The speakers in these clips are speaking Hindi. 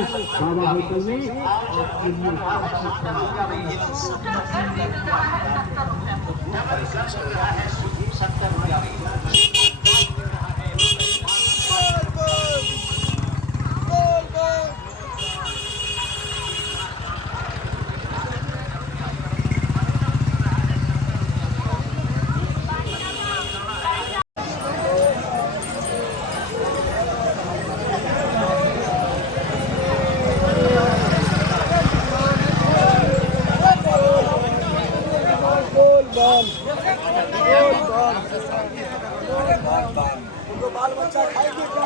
बाबा होटल में आपके लिए बाल बच्चा खाएंगे क्या?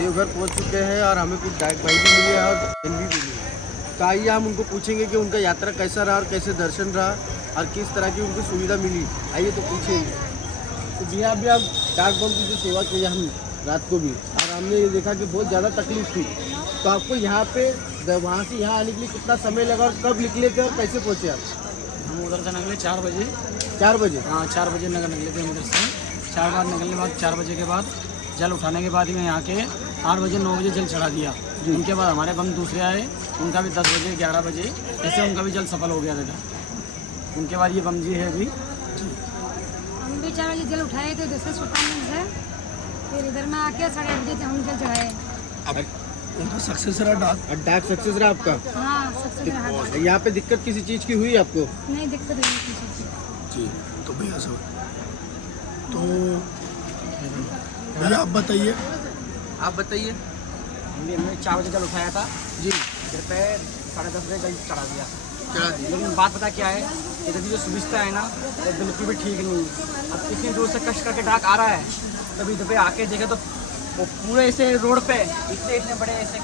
देवघर पहुंच चुके हैं और हमें कुछ डाक भाई भी मिले और बहन भी मिली। तो आइए हम उनको पूछेंगे कि उनका यात्रा कैसा रहा और कैसे दर्शन रहा और किस तरह की उनको सुविधा मिली। आइए तो पूछेंगे। तो भैया अभी आप डाक बम की जो सेवा की हम रात को भी, और हमने ये देखा कि बहुत ज़्यादा तकलीफ थी। तो आपको यहाँ पे वहाँ से यहाँ आने के लिए कितना समय लगा और कब निकले थे और कैसे पहुँचे आप? हम उधर से निकले 4 बजे। 4 बजे? हाँ 4 बजे निकले थे उधर से। 4 बार निकलने के बाद 4 बजे के बाद जल उठाने के बाद में यहाँ के 8 बजे 9 बजे जल चढ़ा दिया। उनके बाद हमारे बम दूसरे आए, उनका भी 10 बजे 11 बजे ऐसे उनका भी जल सफल हो गया था। उनके बाद ये बम जी है अभी। हम भी 4 बजे जल उठाए थे दूसरे सुल्तान से, फिर इधर में आके 8:30 बजे हम जल चढ़ाए। उनका सक्सेस रहा डाक सक्सेस रहा आपका? हाँ सक्सेस रहा। यहाँ पे दिक्कत किसी चीज़ की हुई आपको? नहीं दिक्कत हुई किसी चीज़। जी तो भैया सब तो भैया आप बताइए। हमने 4 बजे जल उठाया था जी। फिर पे 10:30 बजे जल चढ़ा दिया। चढ़ा लेकिन बात पता क्या है, इधर की जो सुविधा है ना वो बिल्कुल भी ठीक नहीं है। अब इतनी दूर से कष्ट करके डाक आ रहा है, तभी इधर पे आके देखे तो वो पूरे ऐसे रोड पे इतने बड़े ऐसे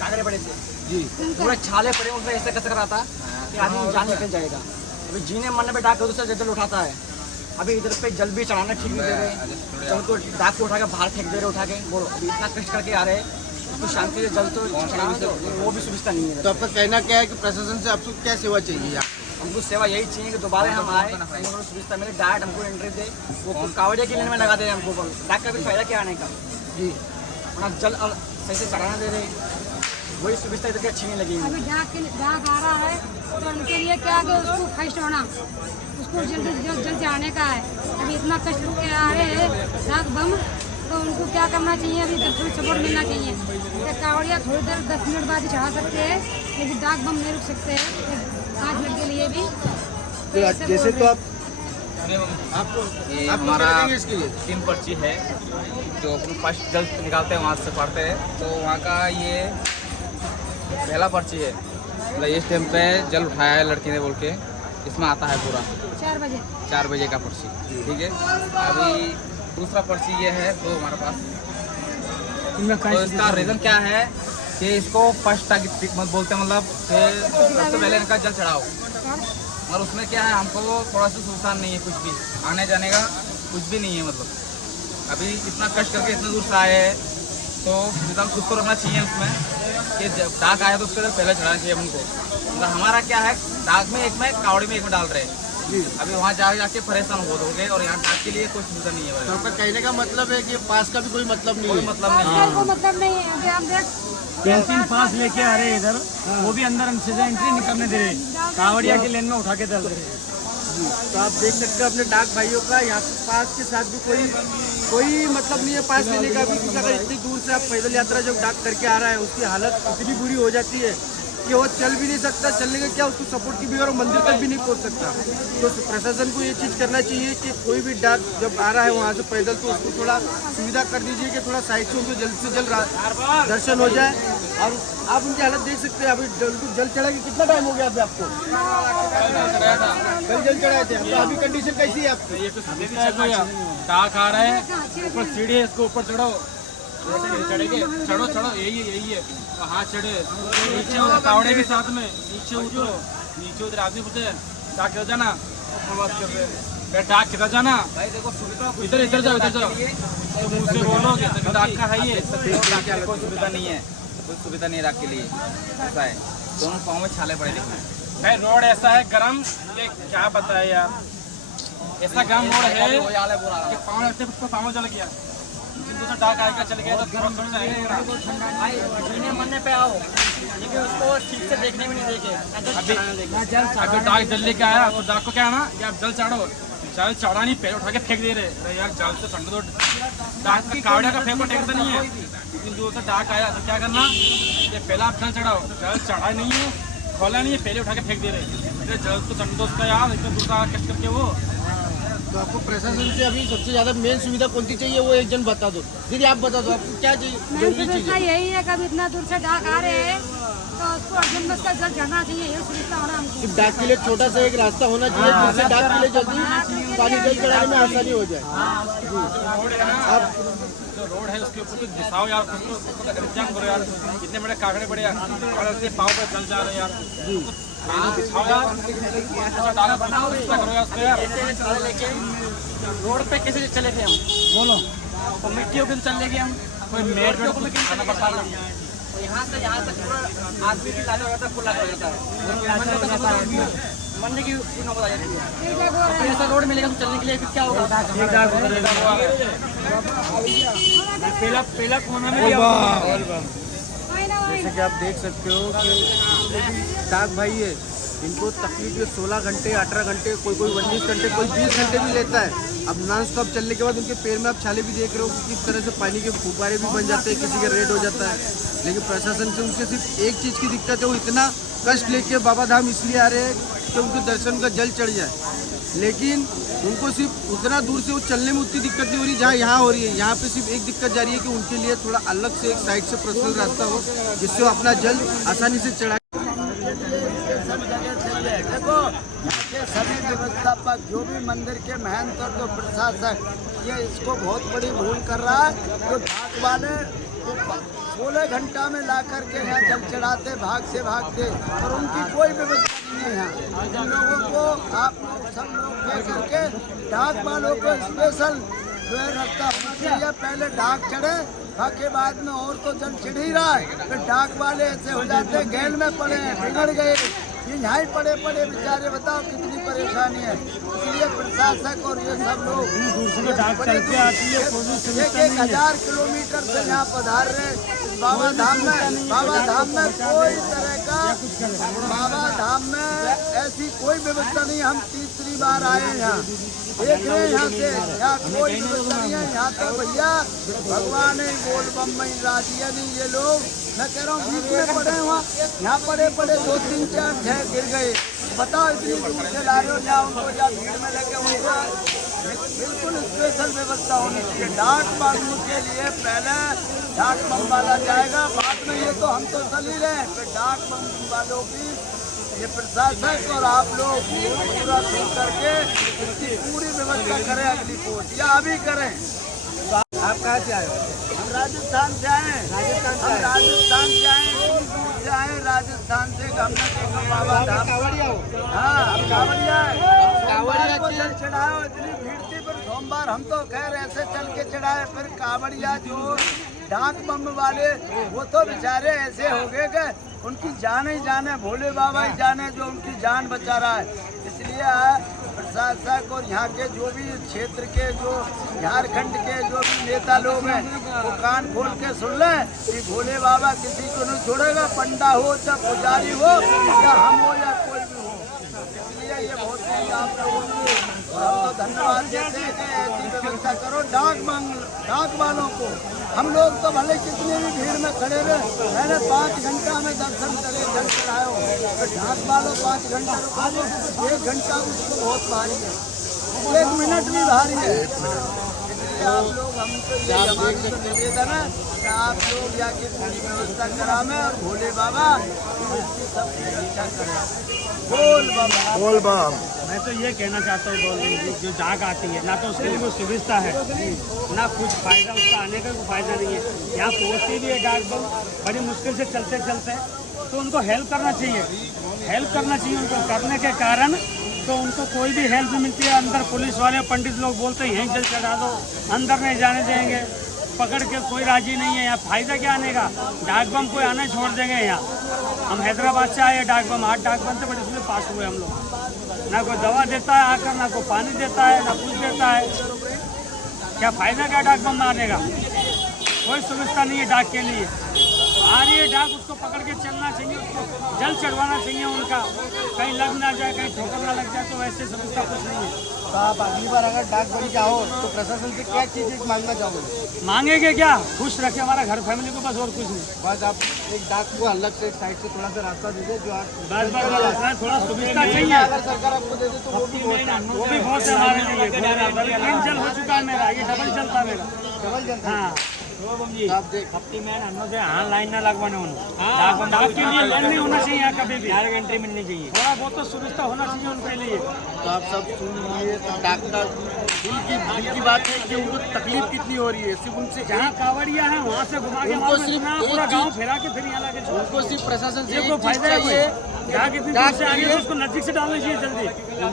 कागरे पड़े थे जी। पूरे छाले पड़े, उसमें ऐसे कसक रहा था कि आदमी जान निकल जाएगा। अभी जीने मरने पे डाक दूसरा जल उठाता है। अभी इधर पे जल भी चढ़ाना ठीक नहीं दे रहे, जल को डाक को उठा के बाहर फेंक दे रहे उठा के। बोलो अभी इतना कष्ट करके आ रहे हैं, उसको शांति से जल तो चढ़ाना, तो वो भी सुविधा नहीं है। तो आपका कहना क्या है कि प्रशासन से आपको क्या सेवा चाहिए? हमको सेवा यही चाहिए कि दोबारा हम आए, हमको सुविधा मिले, डायरेक्ट हमको एंट्री दे, वो कावड़िया की लाइन में लगा दे हमको। डाक का भी फायदा क्या आने का जी। अपना जल सही से चढ़ाना दे रहे, वही सुविधा इधर की अच्छी नहीं लगी। अभी डाक आ रहा है तो उनके लिए क्या कि उसको फर्स्ट होना, उसको जल्दी जल चढ़ाने का है। अभी इतना कष्ट करके आ रहे हैं डाक बम, तो उनको क्या करना चाहिए? अभी थोड़ी सपोर्ट मिलना चाहिए। कावड़िया थोड़ी देर 10 मिनट बाद ही चढ़ा सकते हैं, लेकिन डाक बम नहीं रुक सकते हैं 5 मिनट के लिए भी। तो जैसे तो हमारा 3 पर्ची है जो अपन फर्स्ट जल निकालते हैं, वहाँ से पढ़ते हैं। तो वहाँ का ये पहला पर्ची है, मतलब इस टाइम पे जल उठाया है लड़की ने बोल के, इसमें आता है पूरा 4 बजे का पर्ची। ठीक है, अभी दूसरा पर्ची ये है तो हमारे पास। तो इसका रीज़न क्या है कि इसको फर्स्ट टारगेट मत बोलते, मतलब सबसे पहले इनका जल चढ़ाओ। और उसमें क्या है, हमको थोड़ा सा सुविधान नहीं है, कुछ भी आने जाने का कुछ भी नहीं है। मतलब अभी इतना कष्ट करके इतने दूर से आए हैं, तो सुविधा खुद को रखना चाहिए उसमें कि जब डाक आया तो उसके पहले चढ़ाना चाहिए हमको। मतलब हमारा क्या है, डाक में एक में कावड़ी में एक में डाल रहे हैं। अभी वहाँ जाके परेशान हो गए और यहाँ डाक के लिए कोई सुविधा नहीं है। तो आपका कहने का मतलब है कि पास का भी कोई मतलब नहीं है? कोई मतलब नहीं है। मतलब नहीं है। अभी हम देख पेंसिल पास लेके आ रहे हैं इधर, वो भी अंदर हमसे एंट्री नहीं करने दे रहे, कावड़िया की लेन में उठा के चल रहे हैं। तो आप देख सकते हैं अपने डाक भाइयों का यहाँ पास के साथ भी कोई मतलब नहीं है पास लेने का भी, क्योंकि अगर इतनी दूर से आप पैदल यात्रा जब डाक करके आ रहा है उसकी हालत इतनी बुरी हो जाती है कि वो चल भी नहीं सकता, चलने का क्या उसको सपोर्ट की भी और मंदिर तक भी नहीं पहुंच सकता। तो प्रशासन को ये चीज़ करना चाहिए कि कोई भी डाक जब आ रहा है वहाँ से पैदल तो उसको थोड़ा सुविधा कर दीजिए कि थोड़ा साइड से उनको जल्द से जल्द दर्शन हो जाए। और आप उनकी हालत देख सकते हैं, अभी जल चढ़ा के कितना टाइम हो गया अभी आपको? कल जल चढ़ाए थे, तो अभी कंडीशन कैसी है आपकी? डाक आ रहा है, ऊपर सीढ़ी है, इसको ऊपर चढ़ो, चढ़ेंगे, चढ़ो चढ़ो, यही है हाँ चढ़े, नीचे कावड़े भी साथ में, नीचे उधर आदमी पूछते हैं डाक किधर जाना, डाक किधर जाना, इधर जाओ तो मुँह से बोलोगे तो डाक का है ये, कोई सुविधा नहीं है, कोई सुविधा नहीं डाक के लिए, ऐसा है, दोनों पाँव में छाले पड़े दिखते हैं। भाई रोड ऐसा है गरम, ये क्या बताए यार, ऐसा गरम रोड है कि पाँव लगते पाँव जल गया, तो डाक आएगा चल गया तो जीने मरने पे आओ, लेकिन उसको ठीक से देखने में नहीं देखे। अगर डाक जल लेके आया तो डाक को क्या है ना, या जल चढ़ो, जल चढ़ा नहीं पहले उठा के फेंक दे रहे, अरे यार जल तो ठंड, तो डाक का कावड़िया का फेंको टेकता नहीं है, लेकिन जो तो डाक आया तो क्या करना, ये पहले आप जल चढ़ाओ, जल चढ़ा नहीं है, खोला नहीं है, पहले उठा के फेंक दे रहे, अरे जल तो ठंड उसका यार इतना दूर का कष्ट करके वो। तो आपको प्रशासन से अभी सबसे ज़्यादा मेन सुविधा कौन सी चाहिए वो एक जन बता दो, दीदी आप बता दो आपको क्या चाहिए? जरूरी चीज़ यही है, कभी इतना दूर से डाक आ रहे हैं तो उसको अर्जेंट में उसका जल चढ़ना चाहिए, यही सुविधा होना हमको। डाक के लिए छोटा सा एक रास्ता होना चाहिए जिससे डाक के लिए जल्दी पानी जल चढ़ाने में आसानी हो जाए। अब जो रोड है उसके ऊपर कुछ दिखाओ यार, इंतजाम करो यार, कितने बड़े कागड़े पड़े यार, पाँव पर जल जा रहे यार, रोड पे कैसे चले थे हम, बोलो, तो मिट्टियों पे चल लेंगे हम, कोई मेट पे खाना पड़ता है, यहाँ से यहाँ तक पूरा आदमी की लाने हो जाता है, खुला हो जाता है, मरने की नौबत आ जाती है। ऐसा रोड मिलेगा तो चलने के लिए फिर क्या होगा? पहला कोना में जैसे कि आप देख सकते हो कि डाक भाई है, इनको तकलीफ ये 16 घंटे 18 घंटे कोई 19 घंटे कोई 20 घंटे भी लेता है। अब नॉन स्टॉप चलने के बाद उनके पैर में आप छाले भी देख रहे हो कि किस तरह से पानी के फुब्बारे भी बन जाते हैं, किसी का रेड हो जाता है। लेकिन प्रशासन से उनके सिर्फ एक चीज़ की दिक्कत है, वो इतना कष्ट लेके बाबा धाम इसलिए आ रहे हैं कि उनके दर्शन का जल चढ़ जाए, लेकिन उनको सिर्फ उतना दूर से वो चलने में उतनी दिक्कत नहीं हो रही जहाँ यहाँ हो रही है। यहाँ पे सिर्फ एक दिक्कत जा रही है कि उनके लिए थोड़ा अलग से एक साइड से पर्सनल रास्ता हो जिससे वो अपना जल आसानी से चढ़ाए। देखो ये सभी व्यवस्थापक जो भी मंदिर के महंत और जो प्रशासक ये इसको बहुत बड़ी भूल कर रहा है। जो भाग वाले 16 घंटा में ला करके यहाँ जल चढ़ाते भाग से भागते और उनकी कोई व्यवस्था नहीं है यहाँ। इन लोगों को आप लोग सब लोग कह करके डाक वालों को स्पेशल जो है रास्ता होना चाहिए, पहले डाक चढ़े बाकी बाद में और तो जल चढ़ ही रहा है, फिर डाक वाले ऐसे हो जाते गैल में पड़े बिगड़ गए, ये यहाँ ही पड़े पड़े बेचारे, बताओ कितनी परेशानी है। इसलिए प्रशासक और ये सब लोग 1,000 किलोमीटर से यहाँ पधार रहे बाबा धाम में कोई तरह का बाबा धाम में ऐसी कोई व्यवस्था नहीं। हम तीसरी बार आए हैं यहाँ, देख रहे हैं यहाँ से यहाँ कोई व्यवस्था नहीं है। यहाँ तो भैया भगवान ही बोल बम में राजी है नहीं ये लोग, मैं कह रहा हूँ बीच में पड़े वहाँ यहाँ पड़े 2 3 4 6 गिर गए। बताओ इतनी दूर से ला रहे हो, या उनको या भीड़ में लेके उनको बिल्कुल स्पेशल व्यवस्था होनी चाहिए। डाक मांगने के लिए पहले डाक बम वाला जाएगा, बाद में ये तो हम तो चल ही रहे हैं, फिर डाक बम वालों की ये प्रशासक और आप लोग पूरा सुन करके इसकी पूरी व्यवस्था करें। अगली पोस्ट या अभी करें। आप कहाँ से आए हो? हम राजस्थान से आए हैं। राजस्थान से आए राजस्थान से हमने देखा बाबा धाम। हाँ हम कांवड़िया को जल चढ़ाओ, इतनी भीड़ थी, पर सोमवार हम तो खैर ऐसे चल के चढ़ाए, फिर कांवड़िया जो डाक बम वाले वो तो बेचारे ऐसे हो गए कि उनकी जान ही जाने, भोले बाबा ही जाने जो उनकी जान बचा रहा है। इसलिए प्रशासक और यहाँ के जो भी क्षेत्र के जो झारखंड के जो भी नेता लोग हैं वो कान खोल के सुन लें कि भोले बाबा किसी को नहीं छोड़ेगा, पंडा हो चाहे पुजारी हो या हम हो या कोई भी हो। इसलिए ये बहुत आप लोगों की हम तो धन्यवाद देते हैं कि ऐसी व्यवस्था करो डाक वालों को। हम लोग तो भले कितनी भी भीड़ में खड़े रहे, मैंने 5 घंटा में दर्शन करे, जल चढ़ाओ, तो डाक वालों 5 घंटा रुका दो, 1 घंटा उसको बहुत भारी है, 1 मिनट भी भारी है। इसलिए आप लोग हमको ये हमारी तो निवेदन है कि आप लोग या की पूरी व्यवस्था करावें और भोले बाबा इसकी सबकी रक्षा करें। बोल बाबा, बोल बाम। मैं तो ये कहना चाहता हूँ बोल जी, जो डाक आती है ना तो उसके लिए कोई सुविधा है ना कुछ फायदा, उसका आने का कोई फायदा नहीं है। यहाँ पहुँचती भी है डाक बम बड़ी मुश्किल से चलते चलते, तो उनको हेल्प करना चाहिए, हेल्प करना चाहिए। उनको करने के कारण तो उनको कोई भी हेल्प मिलती है। अंदर पुलिस वाले पंडित लोग बोलते हैं यहीं जल चढ़ा दो, अंदर नहीं जाने देंगे, पकड़ के कोई राजी नहीं है। यहाँ फायदा क्या आने का, डाक बम कोई आने छोड़ देंगे। यहाँ हम हैदराबाद से आए, डाक बम 8 डाक बम से बड़े इसमें पास हुए हम लोग। ना कोई दवा देता है आकर, ना कोई पानी देता है, ना कुछ देता है। क्या फायदा क्या डाक बम में आने का, कोई सुविधा नहीं है डाक के लिए। आ रही है डाक, उसको पकड़ के चलना चाहिए, उसको जल चढ़वाना चाहिए उनका, कहीं लग ना जाए, कहीं ठोकर ना लग जाए, तो वैसे सुविधा कुछ नहीं है। तो आप अगली बार अगर डाक बम जाओ तो प्रशासन से क्या चीज़ मांगना चाहोगे? मांगेंगे क्या, खुश रखे हमारा घर फैमिली को, बस और कुछ नहीं। बस आप एक डाक को अलग से साइड से थोड़ा सा रास्ता दे दे, जो आप बस थोड़ा सुविधा चाहिए। अगर सरकार आपको दे दे तो वो भी बहुत है हमारे लिए। 3 जल हो चुका है मेरा, ये डबल चलता है मेरा। डबल जनता हाँ जी, आप देख हफ्ती में हम से हाँ लाइन ना लगवाने होना, डाक के लिए लाइन नहीं होना चाहिए यहाँ कभी भी, डायरेक्ट एंट्री मिलनी चाहिए। थोड़ा बहुत तो सुविधा होना चाहिए उनके लिए। तो आप सब सुन लिए, तो डाक का दिल की बात है कि उनको तकलीफ कितनी हो रही है। सिर्फ उनसे जहाँ कांवड़िया है वहाँ से घुमा के उनको वापस सिर्फ ना एक पूरा गांव चीज- फिरा के फिर यहाँ लाके छोड़। उनको सिर्फ प्रशासन से ये एक कोई चीज फायदा है चाहिए, कोई? जहाँ कितनी डाक दूर से आ रही है के तो उसको नजदीक से डालना चाहिए जल्दी,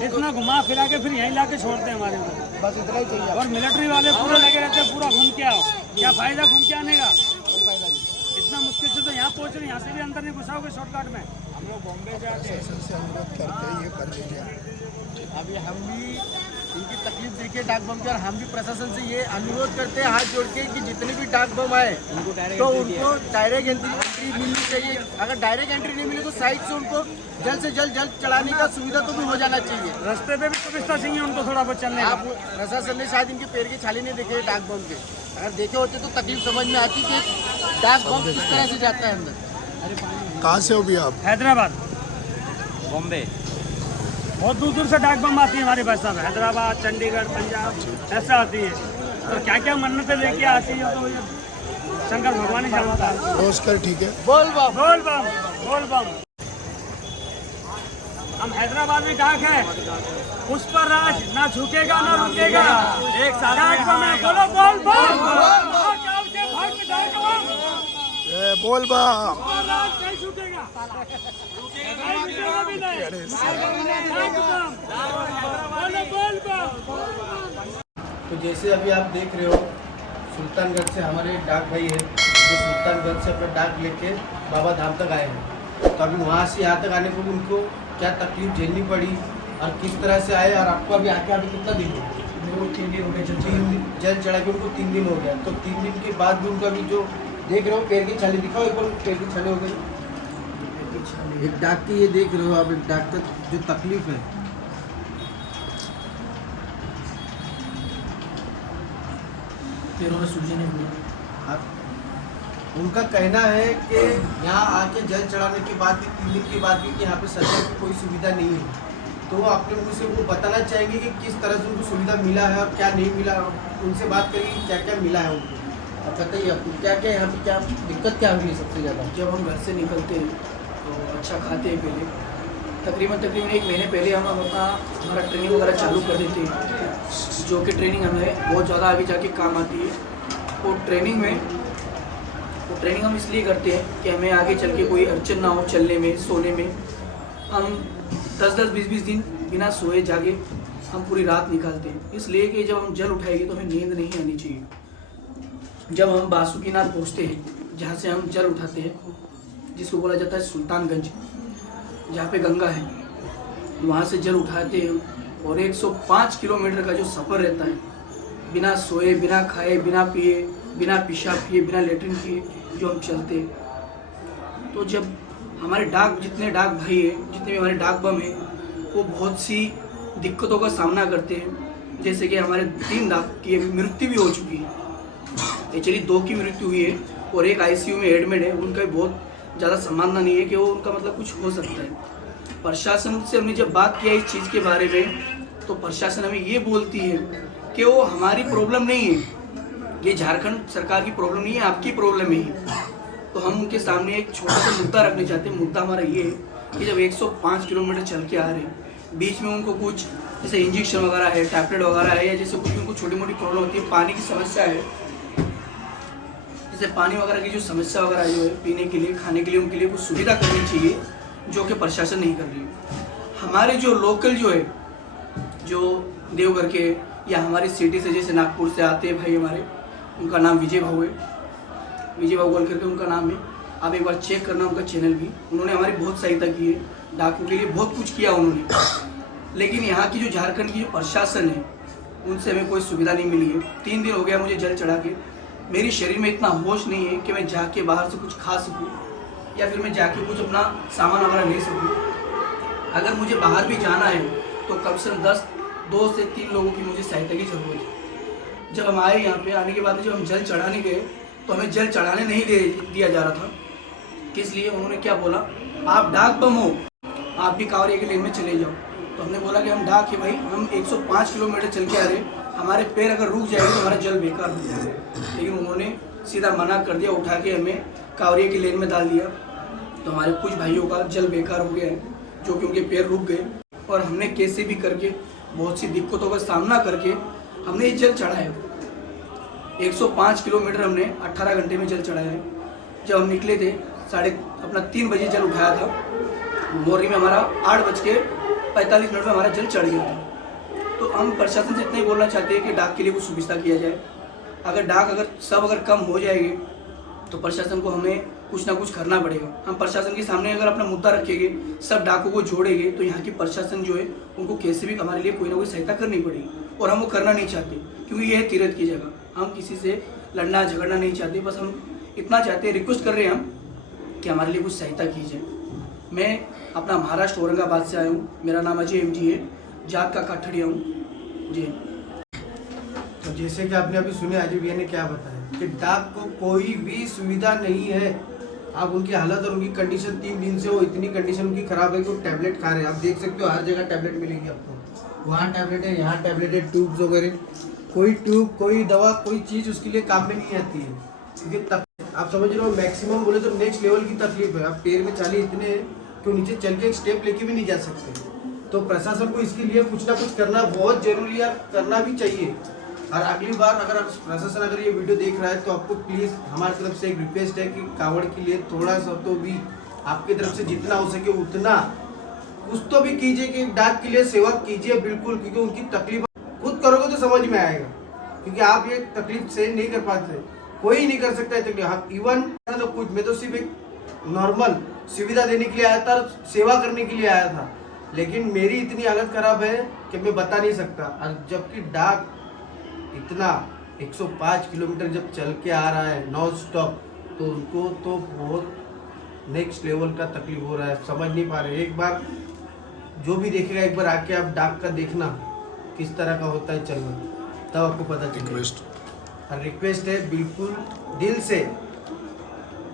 इतना घुमा फिरा के फिर यहीं लाके छोड़ते हैं हमारे को। बस इतना ही चाहिए। और मिलिट्री वाले पूरे लगे रहते हैं, पूरा घूम के आओ, क्या फायदा घूम के आने का? इतना मुश्किल से तो यहाँ पहुँच रहे, यहाँ से भी अंदर नहीं घुसाओगे शॉर्टकट में। हम लोग बॉम्बे जाते हैं। अभी हम भी इनकी तकलीफ देखिए डाक बम की, और हम भी प्रशासन से ये अनुरोध करते हैं हाथ जोड़ के कि जितने भी डाक बम आए तो उनको डायरेक्ट एंट्री मिलनी चाहिए। अगर डायरेक्ट एंट्री नहीं मिले तो साइड से उनको जल्द से जल्द चढ़ाने का सुविधा तो भी हो जाना चाहिए। रास्ते पे भी सुविधा चाहिए उनको थोड़ा बहुत चलने आप प्रशासन ने शायद इनके पैर की छाली नहीं देखे डाक बम के, अगर देखे होते तो तकलीफ समझ में आती कि डाक बम किस तरह से जाता है अंदर। कहाँ से हो भी आप? हैदराबाद, बॉम्बे। बहुत दूर दूर से डाक बम आती है हमारे पास, सब हैदराबाद, चंडीगढ़, पंजाब ऐसा आती है। तो क्या क्या मन्नतें लेके आती है तो ये शंकर भगवान ही जानता है। रोज कर ठीक है। बोल बम, बोल बम, बोल बम। हम हैदराबाद में डाक है, उस पर राज ना झुकेगा ना रुकेगा, एक डाक बम है, बोलो बोल बम। महाकाल के भक्त डाक बम, बोल बम। और राज नहीं झुकेगा, रुकेगा भी नहीं। डाक बम, बोलो बोल बम। तो जैसे अभी आप देख रहे हो सुल्तानगढ़ से हमारे डाक भाई है जो सुल्तानगढ़ से अपना डाक लेके बाबा धाम तक आए हैं। तो अभी वहाँ से यहाँ तक आने को भी उनको क्या तकलीफ झेलनी पड़ी और किस तरह से आए, और आपको अभी आके अभी कितना दिन हो गया? 3 दिन हो गए। 3 दिन जल चढ़ा के उनको 3 दिन हो गया। तो 3 दिन के बाद भी उनको अभी जो देख रहे हो पैर की छाली दिखाओ, एक बार पैर की छाली हो गई। एक डाक की ये देख रहे हो आप, एक डाक का जो तकलीफ है। पैरों में सूजन है। उनका कहना है कि यहाँ आके जल चढ़ाने के बाद भी 3 दिन के बाद भी कि यहाँ पे सरकार की कोई सुविधा नहीं है। तो वो अपने मुँह से वो बताना चाहेंगे कि किस तरह से उनको सुविधा मिला है और क्या नहीं मिला। उनसे बात करेंगे क्या क्या मिला है उनको। अब बताइए आपको क्या क्या यहाँ पे क्या दिक्कत क्या हुई है सबसे ज़्यादा? जब हम घर से निकलते हैं तो अच्छा खाते हैं पहले, तकरीबन 1 महीने पहले हम अपना हमारा ट्रेनिंग वगैरह चालू कर देते हैं, जो कि ट्रेनिंग हमें बहुत ज़्यादा आगे जाके काम आती है। और ट्रेनिंग हम इसलिए करते हैं कि हमें आगे चल के कोई अड़चन ना हो चलने में, सोने में। हम 10-10, 20-20 दिन बिना सोए जागे हम पूरी रात निकालते हैं, इसलिए कि जब हम जल उठाएंगे तो हमें नींद नहीं आनी चाहिए। जब हम बासुकीनाथ पहुँचते हैं, जहाँ से हम जल उठाते हैं, जिसको बोला जाता है सुल्तानगंज, जहाँ पे गंगा है, वहाँ से जल उठाते हैं। और 105 किलोमीटर का जो सफ़र रहता है, बिना सोए, बिना खाए, बिना पिए, बिना पेशाब किए, बिना लेटरिन किए जो हम चलते हैं। तो जब हमारे जितने डाक भाई हैं, जितने भी हमारे डाक बम हैं, वो बहुत सी दिक्कतों का सामना करते हैं। जैसे कि हमारे 3 डाक की मृत्यु भी हो चुकी है, एक्चुअली 2 की मृत्यु हुई है और एक आईसीयू में एडमिट है। उनका भी बहुत ज़्यादा संभावना नहीं है कि वो उनका मतलब कुछ हो सकता है। प्रशासन से हमने जब बात किया इस चीज़ के बारे में, तो प्रशासन हमें ये बोलती है कि वो हमारी प्रॉब्लम नहीं है, ये झारखंड सरकार की प्रॉब्लम नहीं है, आपकी प्रॉब्लम ही है। तो हम उनके सामने एक छोटा सा मुद्दा रखना चाहते हैं। मुद्दा हमारा ये है कि जब 105 किलोमीटर चल के आ रहे हैं, बीच में उनको कुछ जैसे इंजेक्शन वगैरह है, टैबलेट वगैरह है, या जैसे कुछ उनको छोटी मोटी प्रॉब्लम होती है, पानी की समस्या है, जैसे पानी वगैरह की जो समस्या वगैरह जो है, पीने के लिए, खाने के लिए उनके लिए कुछ सुविधा करनी चाहिए, जो कि प्रशासन नहीं कर रही है। हमारे जो लोकल जो है, जो देवघर के या हमारी सिटी से जैसे नागपुर से आते हैं भाई हमारे, उनका नाम विजय भाऊ है, विजय भाऊ बोल करके उनका नाम है। आप एक बार चेक करना उनका चैनल भी, उन्होंने हमारी बहुत सहायता की है, डाकू के लिए बहुत कुछ किया उन्होंने। लेकिन यहाँ की जो झारखंड की जो प्रशासन है, उनसे हमें कोई सुविधा नहीं मिली है। 3 दिन हो गया मुझे जल चढ़ा के, मेरी शरीर में इतना होश नहीं है कि मैं जाके बाहर से कुछ खा सकूँ या फिर मैं जाके कुछ अपना सामान वगैरह ले सकूँ। अगर मुझे बाहर भी जाना है तो कम से कम 2 से 3 लोगों की मुझे सहायता की ज़रूरत है। जब हम आए यहाँ पे, आने के बाद जब हम जल चढ़ाने गए तो हमें जल चढ़ाने नहीं दिया जा रहा था। किस लिए? उन्होंने क्या बोला, आप डाक बम हो, आप भी कांवरिया के लेन में चले जाओ। तो हमने बोला कि हम डाक है भाई, हम 105 किलोमीटर चल के आ रहे, हमारे पैर अगर रुक जाएंगे तो हमारा जल बेकार हो जाएगा। लेकिन उन्होंने सीधा मना कर दिया, उठा के हमें कांवरिया के लेन में डाल दिया। तो हमारे कुछ भाइयों का जल बेकार हो गया है, जो कि उनके पैर रुक गए। और हमने कैसे भी करके बहुत सी दिक्कतों का सामना करके हमने ये जल चढ़ाया। 105 किलोमीटर हमने 18 घंटे में जल चढ़ाया है। जब हम निकले थे 3 बजे जल उठाया था, मोरी में हमारा 8:45 में हमारा जल चढ़ गया था। तो हम प्रशासन से इतना ही बोलना चाहते हैं कि डाक के लिए कुछ सुविधा किया जाए। अगर सब कम हो जाएगी तो प्रशासन को हमें कुछ ना कुछ करना पड़ेगा। हम प्रशासन के सामने अगर अपना मुद्दा रखेंगे, सब डाकों को जोड़ेंगे, तो यहाँ की प्रशासन जो है उनको कैसे भी हमारे लिए कोई ना कोई सहायता करनी पड़ेगी। और हम वो करना नहीं चाहते, क्योंकि ये है तीर्थ की जगह। हम किसी से लड़ना झगड़ना नहीं चाहते, बस हम इतना चाहते हैं, रिक्वेस्ट कर रहे हैं हम कि हमारे लिए कुछ सहायता की जाए। मैं अपना महाराष्ट्र औरंगाबाद से आया हूँ, मेरा नाम अजय MG है, जात का काठड़िया हूँ जी। तो जैसे कि आपने अभी सुने अजय भैया ने क्या बताया कि डाक को कोई भी सुविधा नहीं है। आप उनकी हालत और उनकी कंडीशन 3 दिन से वो इतनी कंडीशन उनकी खराब है कि वो टैबलेट खा रहे हैं। आप देख सकते हो हर जगह टैबलेट मिलेगी आपको, वहाँ टैबलेट है, यहाँ टैबलेट है, ट्यूब्स वगैरह, कोई ट्यूब, कोई दवा, कोई चीज़ उसके लिए काम में नहीं आती है। क्योंकि आप समझ रहे हो, मैक्सिमम बोले तो नेक्स्ट लेवल की तकलीफ है। आप पैर में चाली इतने हैं कि वो नीचे चल के एक स्टेप लेके भी नहीं जा सकते। तो प्रशासन को इसके लिए कुछ ना कुछ करना बहुत जरूरी है, करना भी चाहिए। और अगली बार अगर प्रशासन अगर ये वीडियो देख रहा है तो आपको प्लीज़ हमारी तरफ से एक रिक्वेस्ट है कि कांवड़ के लिए थोड़ा सा तो भी आपकी तरफ से जितना हो सके उतना कुछ तो भी कीजिए कि डाक के लिए सेवा कीजिए बिल्कुल। क्योंकि उनकी तकलीफ खुद करोगे तो समझ में आएगा, क्योंकि आप ये तकलीफ से नहीं कर पाते, कोई नहीं कर सकता है तकलीफ। हाँ, इवन तो कुछ मैं तो सिर्फ एक नॉर्मल सुविधा देने के लिए आया था, सेवा करने के लिए आया था, लेकिन मेरी इतनी हालत खराब है कि मैं बता नहीं सकता। और जबकि डाक इतना 105 किलोमीटर जब चल के आ रहा है नॉन स्टॉप, तो उनको तो बहुत नेक्स्ट लेवल का तकलीफ हो रहा है, समझ नहीं पा रहे। एक बार जो भी देखेगा, एक बार आके आप डाक का देखना किस तरह का होता है चलना, तब आपको पता चलेगा। रिक्वेस्ट है बिल्कुल दिल से,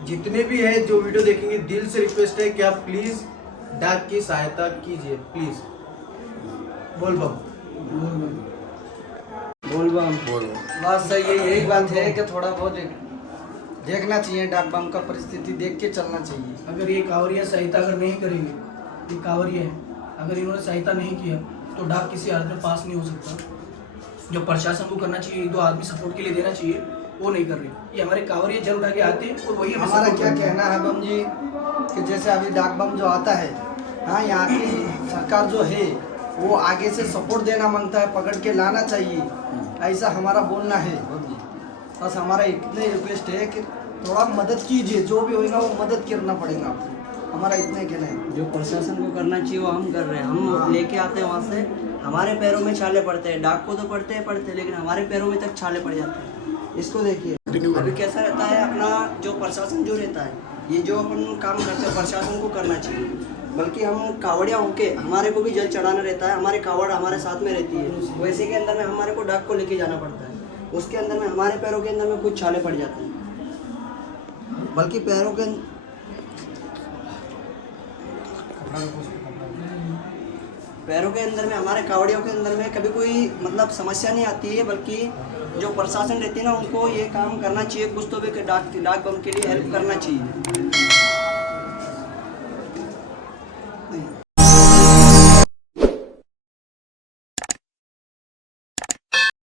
जितने भी है जो वीडियो देखेंगे, दिल से रिक्वेस्ट है कि आप प्लीज़ डाक की सहायता कीजिए प्लीज़। बोल बम बस सही है, यही बात है कि थोड़ा बहुत देखना चाहिए, डाक बम का परिस्थिति देख के चलना चाहिए। अगर ये कांवरिया सहायता अगर नहीं करेंगे, ये कांवरिया है, अगर इन्होंने सहायता नहीं किया तो डाक किसी हालत में पास नहीं हो सकता। जो प्रशासन को करना चाहिए, 2 आदमी सपोर्ट के लिए देना चाहिए, वो नहीं कर रहे। ये हमारे कांवरिया जल उठा के आते हैं और वही हमारा क्या कहना है बम जी कि जैसे अभी डाक बम जो आता है, हाँ, यहाँ की सरकार जो है वो आगे से सपोर्ट देना मांगता है, पकड़ के लाना चाहिए, ऐसा हमारा बोलना है बम जी। बस हमारा इतने रिक्वेस्ट है कि थोड़ा मदद कीजिए, जो भी होगा वो मदद करना पड़ेगा आपको, हमारा इतना कहना है। जो प्रशासन को करना चाहिए वो हम कर रहे हैं। हम लेके आते हैं वहाँ से, हमारे पैरों में छाले पड़ते हैं, डाक को तो पड़ते हैं, लेकिन हमारे पैरों में तक छाले पड़ जाते हैं। इसको देखिए अभी कैसा रहता है अपना जो प्रशासन जो रहता है, ये जो अपन काम करते हैं प्रशासन को करना चाहिए। बल्कि हम कावड़िया होके हमारे को भी जल चढ़ाना रहता है, हमारी कावड़ हमारे साथ में रहती है, वैसे के अंदर में हमारे को डाक को लेके जाना पड़ता है। उसके अंदर में हमारे पैरों के अंदर में कुछ छाले पड़ जाते हैं, बल्कि पैरों के अंदर में हमारे कावड़ियों के अंदर में कभी कोई मतलब समस्या नहीं आती है, बल्कि जो प्रशासन रहती है ना उनको ये काम करना चाहिए, कुछ तो भी डाक बम के लिए हेल्प करना चाहिए।